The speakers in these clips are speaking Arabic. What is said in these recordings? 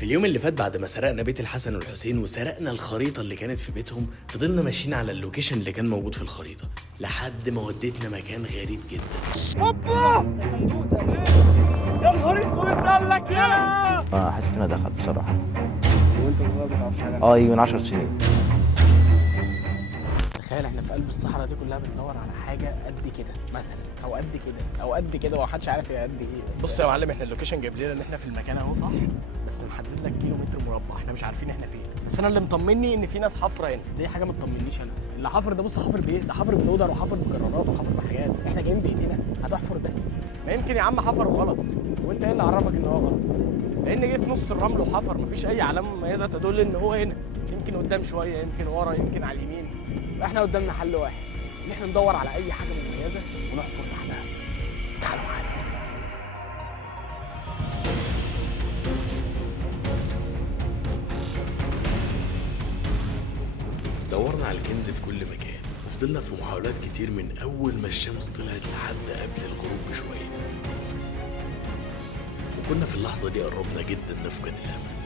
في اليوم اللي فات بعد ما سرقنا بيت الحسن والحسين وسرقنا الخريطة اللي كانت في بيتهم، فضلنا ماشيين على اللوكيشن اللي كان موجود في الخريطة لحد ما وديتنا مكان غريب جدا. هوبا يا نهار اسود قال لك يا حاسس انها دخل بصراحه. وانت صغير ما تعرفش حاجه. يجي من 10 سنين. تخيل احنا في قلب الصحراء دي كلها بندور على حاجه قد كده مثلا، او قد كده او قد كده، ومحدش عارف هي قد ايه. بص يا معلم، احنا اللوكيشن جايب لنا ان احنا في المكان اهو صح، بس محدد لك كيلو متر مربع، احنا مش عارفين احنا فين. بس انا اللي مطمني ان في ناس حفره هنا، دي حاجه ما تطمنيش انا. اللي حفر ده بص حفر بايه؟ ده حفر بلودر وحفر بجرارات وحفر بحاجات، احنا جايين بايدينا هتحفر ده؟ ما يمكن يا عم حفر غلط، وانت ايه اللي عرفك ان هو غلط؟ لان جه في نص الرمل وحفر، مفيش اي علامه مميزه تدل ان هو هنا، يمكن قدام شويه، يمكن ورا، يمكن على اليمين. احنا قدامنا حل واحد، ان احنا ندور على اي حاجه مميزه ونحفر تحتها. تعالوا معانا. دورنا على الكنز في كل مكان، وفضلنا في محاولات كتير من اول ما الشمس طلعت لحد قبل الغروب بشويه، وكنا في اللحظه دي قربنا جدا نفقد الامل.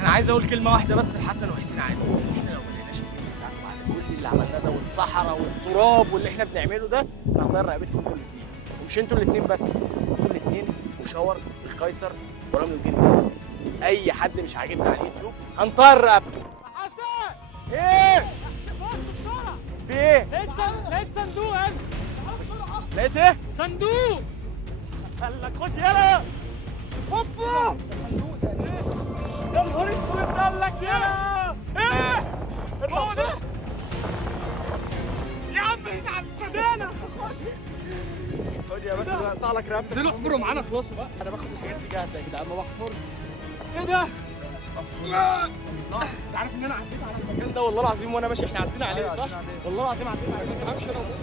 انا عايز اقول كلمه واحده بس لحسن وحسين عادي، احنا لو ما لقيناش الكنز بتاعكم بعد كل اللي عملناه ده والصحراء والتراب واللي احنا بنعمله ده، انا هطير رقبتكم انتوا الاثنين، ومش انتوا الاثنين بس، انتوا الاثنين وشاور والقيصر ورامي الدين والسادس، اي حد مش عاجبنا على اليوتيوب هنطير رقبته. حسن ايه؟ بص بسرعه، في ايه؟ لقيت صندوق هنا. تعالوا بسرعه. لقيت ايه؟ صندوق. قال لك خد يلا. هوبا يا نهار اسود قال لك يا ايه هو ده يا عم هنا على الفدانه. خد يا باشا اقطع لك رقبتك. انزلوا احفروا معانا خلاص بقى. انا باخد الحاجات دي جاهزه يا جدعان، ما بحفرش. ايه ده؟ انت عارف ان انا عديت على المكان ده والله العظيم وانا ماشي، احنا عدينا عليه صح؟ والله العظيم عدينا عليه. كنت همشي انا ومودي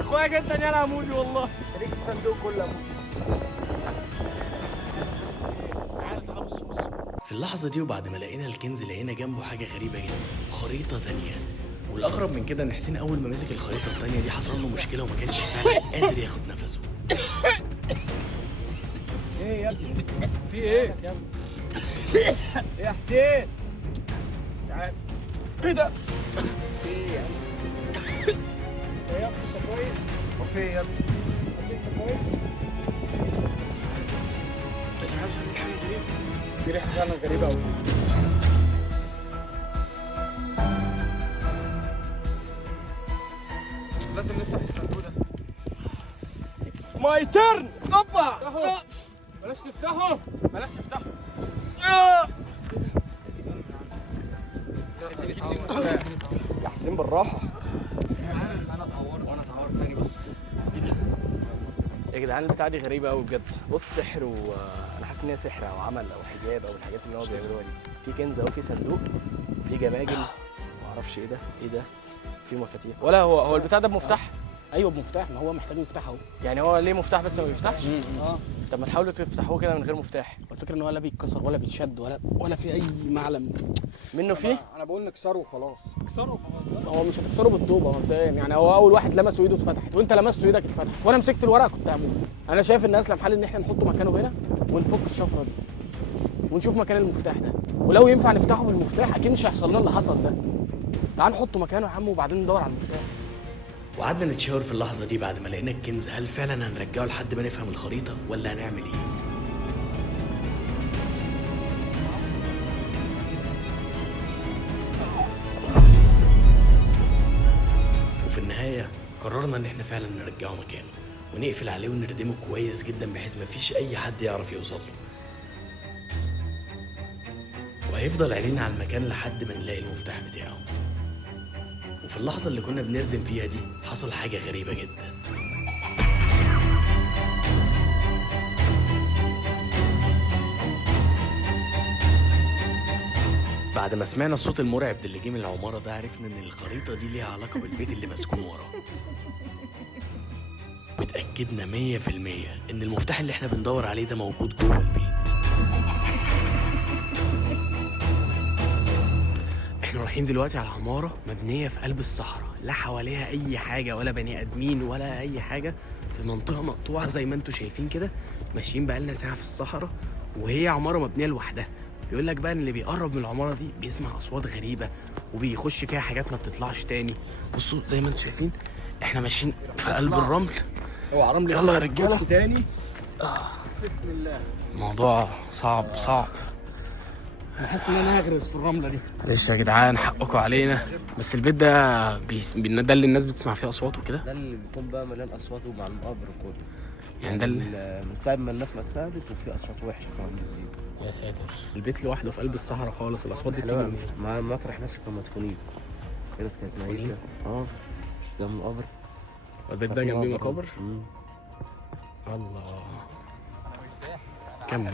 اخويا جدا يا مودي، والله خليك الصندوق كله يا مودي. تعالى بص. في اللحظة دي وبعد ما لقينا الكنز لقينا جنبه حاجة غريبة جدا، خريطة تانية. والأغرب من كده إن حسين أول ما مسك الخريطة التانية دي حصل له مشكلة وما كانش فعلا قادر ياخد نفسه. ايه يا ابني؟ في ايه؟ ايه يا حسين؟ مش عارف. ايه ده؟ ايه يا ابني؟ ايه يا ابني انت كويس؟ هو في ايه يا ابني؟ انت كويس؟ مش عارف في حاجة غريبة. في ريحه فعلا غريبه قوي. لازم نفتح الصندوق ده. اتس ماي تيرن. اوبا بلاش تفتحه. بلاش تفتحه. يا حسين بالراحة. انا اتعورت وانا اتعورت تاني بس. يا جدعان البتاعة دي غريبة قوي بجد. بص سحر، وانا حاسس ان هي سحر او عمل او حجاب او الحاجات اللي هو بيعملوها دي. في كنز اهو، في صندوق، في جماجم، معرفش ايه ده، ايه ده، في مفاتيح. ولا هو البتاع ده بمفتاح؟ ايوه بمفتاح، ما هو محتاج مفتاح اهو. يعني هو ليه مفتاح بس ما بيفتحش؟ اه طب ما تحاولوا تفتحوه كده من غير مفتاح. الفكره ان هو لا بيتكسر ولا بيتشد ولا في اي معلم منه فيه؟ انا بقول نكسره وخلاص. اكسره خلاص. هو مش هتكسره بالطوبه مبدئيا، يعني هو اول واحد لمسه ايده اتفتحت، وانت لمسته ايدك اتفتحت، وانا مسكت الورقه كنت هموت. انا شايف ان اسلم حل ان احنا نحطه مكانه هنا ونفك الشفره دي ونشوف مكان المفتاح ده، ولو ينفع نفتحه بالمفتاح اكيد مش هيحصل لنا اللي حصل ده. تعال نحطه مكانه يا عم وبعدين ندور على المفتاح. وقعدنا نتشاور في اللحظة دي بعد ما لقينا الكنز، هل فعلا هنرجعه لحد ما نفهم الخريطة ولا هنعمل ايه؟ وفي النهاية قررنا ان احنا فعلا نرجعه مكانه ونقفل عليه ونردمه كويس جدا بحيث مفيش اي حد يعرف يوصل له، وهيفضل عينينا على المكان لحد ما نلاقي المفتاح بتاعه. وفي اللحظة اللي كنا بنردم فيها دي حصل حاجة غريبة جدا. بعد ما سمعنا الصوت المرعب اللي جه من العمارة ده عرفنا ان الخريطة دي ليها علاقة بالبيت اللي مسكون وراه، واتأكدنا 100% ان المفتاح اللي احنا بندور عليه ده موجود جوه البيت. احنا رايحين دلوقتي على عماره مبنيه في قلب الصحراء، لا حواليها اي حاجه ولا بني ادمين ولا اي حاجه، في منطقه مقطوعه زي ما انتم شايفين كده. ماشيين بقالنا ساعه في الصحراء وهي عماره مبنيه لوحدها. بيقول لك بقى ان اللي بيقرب من العماره دي بيسمع اصوات غريبه وبيخش فيها حاجات ما بتطلعش تاني. بصوا زي ما انتم شايفين احنا ماشيين في قلب الرمل. اوعى رمل يلا يا رجاله تاني. بسم الله. الموضوع صعب. انا حاسس ان انا هغرز في الرمله دي. معلش يا جدعان حقكم علينا، بس البيت ده ده اللي الناس بتسمع فيه اصوات وكده. ده اللي بيكون بقى مليان اصوات ومع المقابر وكله. يعني ده اللي من ساعه ما الناس ما اتفقدت وفي اصوات وحشه كمان بتزيد. يا ساتر، البيت لوحده في قلب الصحراء خالص، الاصوات دي بتيجي لا، منين؟ مع مطرح ناس كانوا مدفونين. في ناس كانت ميته. جنب المقابر. البيت ده جنبيه مقابر؟ الله. كمل.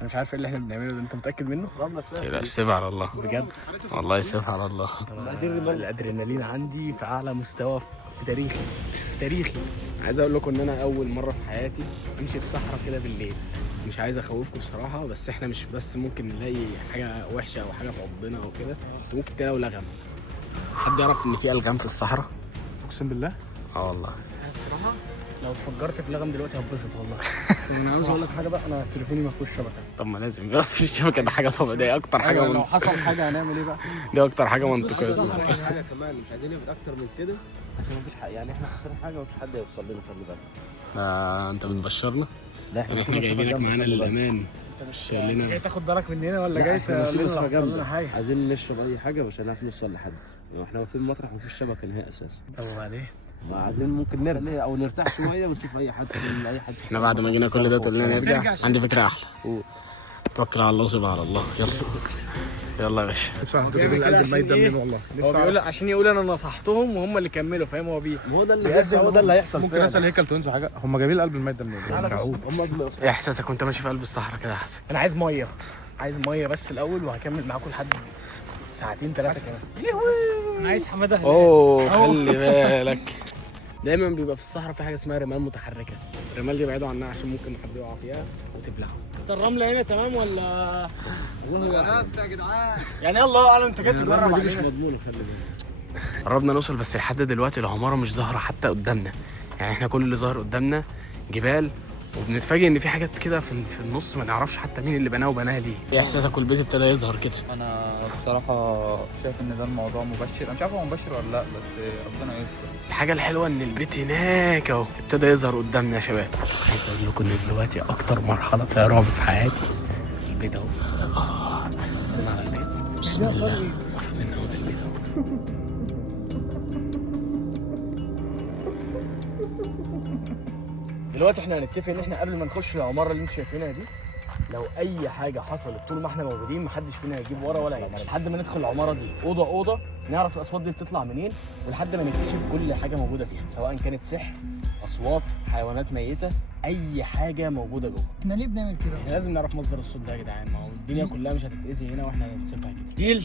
انا مش عارف ايه اللي احنا بنعمله ده، انت متاكد منه؟ تقلقش، سيبها على الله بجد والله، سيبها على الله. الادرينالين عندي في اعلى مستوى في تاريخي. عايز اقول لكم ان انا اول مره في حياتي امشي في الصحراء كده بالليل. مش عايز اخوفكم بصراحه، بس احنا مش بس ممكن نلاقي حاجه وحشه او حاجه تعضنا او كده، ممكن تلاقوا لغم. حد يعرف ان في الغام في الصحراء؟ اقسم بالله. والله الصراحه لو اتفجرت في لغم دلوقتي هتبسط والله. طب انا عاوز اقول لك حاجه بقى، انا تليفوني ما فيهوش شبكه. طب ما لازم يبقى في الشبكه، ده حاجه طبيعيه، دي اكتر حاجه لو حصل حاجه هنعمل ايه بقى؟ دي اكتر حاجه منطقيه. حاجه كمان مش عايزين نبقى اكتر من كده عشان مفيش حق، يعني احنا خسرنا حاجه ومفيش حد هيوصل لنا، خلي بالك. انت بتبشرنا؟ لا احنا جايبينك معانا للامان. انت مش لنا. جاي تاخد بالك مننا ولا جاي تقول لنا حاجه؟ عايزين نشرب اي حاجه مش هنعرف نوصل لحد. احنا واقفين مطرح مفيش شبكه نهائي اساسا. طب وبعدين؟ عايزين ممكن نرجع او نرتاح شويه ونشوف اي حد احنا بعد ما جينا كل ده تقول لنا نرجع؟ عندي فكره احلى. توكل على الله وسيبها على الله. يلا يا باشا. انتوا جايبين القلب الميت ده منين والله؟ هو بيقول عشان يقول انا نصحتهم وهم اللي كملوا، فاهم؟ هو هو ده اللي هيحصل، هو ده اللي هيحصل. ممكن اسال هيكل تونسي حاجه؟ هم جايبين القلب الميت ده منين؟ ايه احساسك وانت ماشي في قلب الصحراء كده يا حسن؟ انا عايز ميه بس الاول، وهكمل معاكم لحد ساعتين 3 كمان. انا عايز حماده. اوه خلي بالك، دايما بيبقى في الصحراء في حاجه اسمها رمال متحركه. الرمال دي بعيدوا عنها عشان ممكن حد يقع فيها وتبلعه. انت الرمله هنا تمام ولا؟ خلاص يا جدعان. يعني الله اعلم انت جاي تجرب مش علينا. مضمونه، خلي بالك. قربنا نوصل، بس لحد دلوقتي العماره مش ظاهره حتى قدامنا. يعني احنا كل اللي ظاهر قدامنا جبال، وبنتفاجئ ان في حاجات كده في النص ما نعرفش حتى مين اللي بناها وبناها ليه. ايه احساسك والبيت ابتدى يظهر كده؟ انا بصراحه شايف ان ده الموضوع مبشر، انا مش عارف هو مبشر ولا لا، بس ربنا يستر. الحاجه الحلوه ان البيت هناك اهو ابتدى يظهر قدامنا يا شباب. عايز اقول لكم ان دلوقتي اكتر مرحله فيها رعب في حياتي البيت اهو. وصلنا على البيت. بسم الله. المفروض ان هو ده البيت اهو. دلوقتي احنا هنتفق ان احنا قبل ما نخش العماره اللي انتوا شايفينها دي، لو اي حاجه حصلت طول ما احنا موجودين محدش فينا هيجيب ورا ولا هيمشي لحد ما ندخل العماره دي اوضه اوضه، نعرف الاصوات دي بتطلع منين، ولحد ما نكتشف كل حاجه موجوده فيها، سواء كانت سحر، اصوات، حيوانات ميته، اي حاجه موجوده جوه. احنا ليه بنعمل كده؟ لازم نعرف مصدر الصوت ده يا جدعان، ما هو الدنيا كلها مش هتتاذي هنا واحنا هنسيبها كده. ديل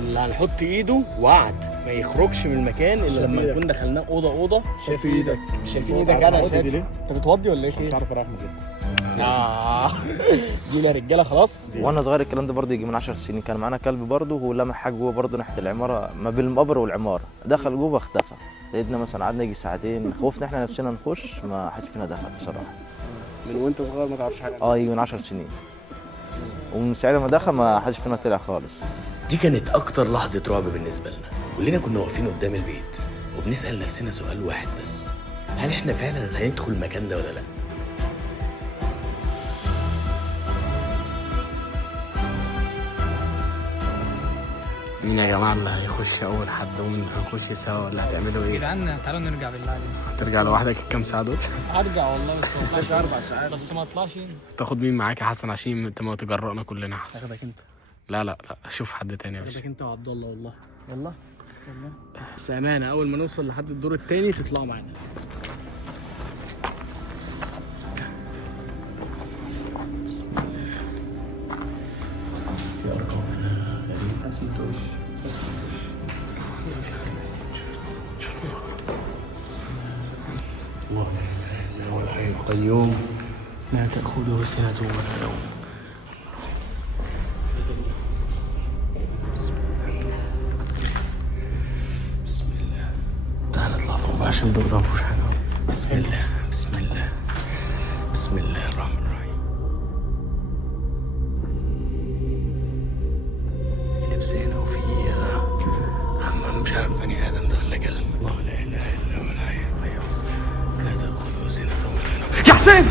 اللي هنحط ايده وعد ما يخرجش من المكان الا لما نكون دخلناه اوضه اوضه. شايف ايدك؟ مش شايفين ايدك؟ انا شايف. انت بتوضي ولا ايه؟ مش عارف اريح من كده. دي يا رجاله خلاص. وانا صغير الكلام ده برضه يجي من 10 سنين، كان معانا كلب برضه ولمح حاجه جوه برضه ناحيه العماره ما بين المقبره والعماره، دخل جوه اختفى. لقيتنا مثلا قعدنا يجي ساعتين، خوفنا احنا نفسنا نخش، ما حدش فينا دخل بصراحه. من وانت صغير ما تعرفش حاجه؟ يجي من 10 سنين، ومن ساعتها ما دخل ما حدش فينا طلع خالص. دي كانت أكتر لحظة رعب بالنسبة لنا. كلنا كنا واقفين قدام البيت وبنسأل نفسنا سؤال واحد بس: هل احنا فعلا هندخل المكان ده ولا لأ؟ مين يا جماعه اللي هيخش اول حد، ومين هنخش سوا ولا هتعملوا يا ايه؟ جدعان تعالوا نرجع بالله عليك. هترجع لوحدك الكام ساعه دول؟ هرجع والله، بس ما اطلعش 4 ساعات، بس ما اطلعش. تاخد مين معاك يا حسن عشان انت ما تجرأنا كلنا حسن؟ اخدك انت. لا شوف حد تاني يا اخدك باشا. انت وعبد الله والله. يلا بس امانه، اول ما نوصل لحد الدور الثاني تطلعوا معانا. الله لا إله إلا هو الحي القيوم لا تأخذه سنة ولا نوم. عشان الباب ده مفيهوش حاجة. بسم الله بسم الله بسم الله الرحمن الرحيم. في لبس هنا وفي حمام مش عارف بني آدم ده ولا كلب. الله لا إله إلا هو الحي القيوم لا تأخذه سنة ولا نوم. يا حسين